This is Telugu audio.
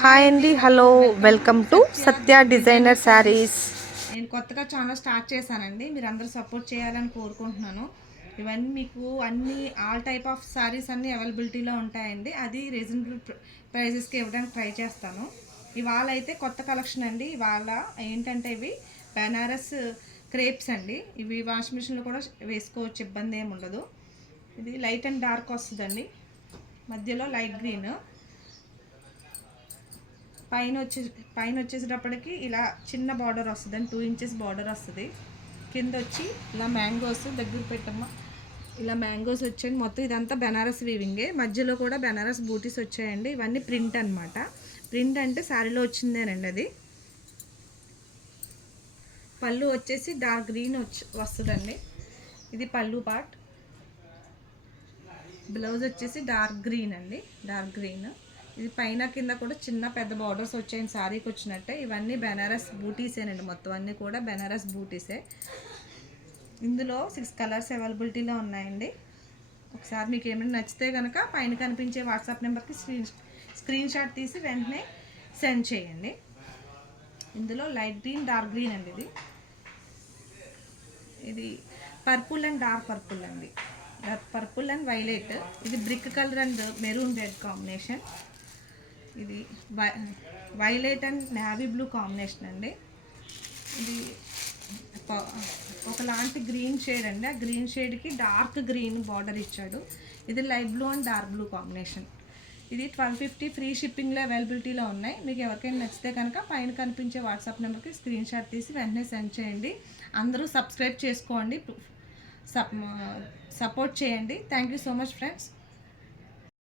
హాయ్ అండి, hello, welcome to Satya designer saris. నేను కొత్తగా ఛానల్ స్టార్ట్ చేశానండి. మీరు అందరూ సపోర్ట్ చేయాలని కోరుకుంటున్నాను. ఇవన్నీ మీకు ఆల్ టైప్ ఆఫ్ శారీస్ అన్నీ అవైలబిలిటీలో ఉంటాయండి. అది రీజనబుల్ ప్రైజెస్కి ఇవ్వడానికి ట్రై చేస్తాను. ఇవాళ అయితే కొత్త కలెక్షన్ అండి. ఇవాళ ఏంటంటే ఇవి బెనారస్ క్రేప్స్ అండి. ఇవి వాష్ మిషన్లో కూడా వేసుకోవచ్చు, ఇబ్బంది ఏమి ఉండదు. ఇది లైట్ అండ్ డార్క్ వస్తుందండి. మధ్యలో లైట్ గ్రీన్, పైన వచ్చేసేటప్పటికి ఇలా చిన్న బార్డర్ వస్తుందండి. 2 ఇంచెస్ బార్డర్ వస్తుంది. కింద వచ్చి ఇలా మ్యాంగోస్ దగ్గర పెట్టమ్మా, ఇలా మ్యాంగోస్ వచ్చాయండి. మొత్తం ఇదంతా బెనారస్ వీవింగే. మధ్యలో కూడా బెనారస్ బూటీస్ వచ్చాయండి. ఇవన్నీ ప్రింట్ అనమాట. ప్రింట్ అంటే శారీలో వచ్చిందేనండి అది. పళ్ళు వచ్చేసి డార్క్ గ్రీన్ వస్తుందండి. ఇది పళ్ళు పార్ట్. బ్లౌజ్ వచ్చేసి డార్క్ గ్రీన్ అండి, డార్క్ గ్రీన్. ఇది పైన కింద కూడా చిన్న పెద్ద బార్డర్స్ వచ్చాయండి శారీకి వచ్చినట్టే. ఇవన్నీ బెనారస్ బూటీసేనండి, మొత్తం అన్నీ కూడా బెనారస్ బూటీసే. ఇందులో 6 కలర్స్ అవైలబిలిటీలో ఉన్నాయండి. ఒకసారి మీకు ఏమైనా నచ్చితే కనుక పైన కనిపించే వాట్సాప్ నెంబర్కి స్క్రీన్ షాట్ తీసి వెంటనే సెండ్ చేయండి. ఇందులో లైట్ గ్రీన్, డార్క్ గ్రీన్ అండి. ఇది పర్పుల్ అండ్ డార్క్ పర్పుల్ అండి, పర్పుల్ అండ్ వైలెట్. ఇది brick colour and maroon red combination. ఇది violet and navy blue combination అండి. ఇది ఒకలాంటి గ్రీన్ షేడ్ అండి. ఆ గ్రీన్ షేడ్కి డార్క్ గ్రీన్ బార్డర్ ఇచ్చాడు. ఇది light blue and dark blue combination. ఇది 1250 ఫ్రీ షిప్పింగ్లో అవైలబిలిటీలో ఉన్నాయి. మీకు ఎవరికైనా నచ్చితే కనుక పైన కనిపించే వాట్సాప్ నెంబర్కి స్క్రీన్ షాట్ తీసి వెంటనే సెండ్ చేయండి. అందరూ సబ్స్క్రైబ్ చేసుకోండి, సపోర్ట్ చేయండి. Thank you so much friends.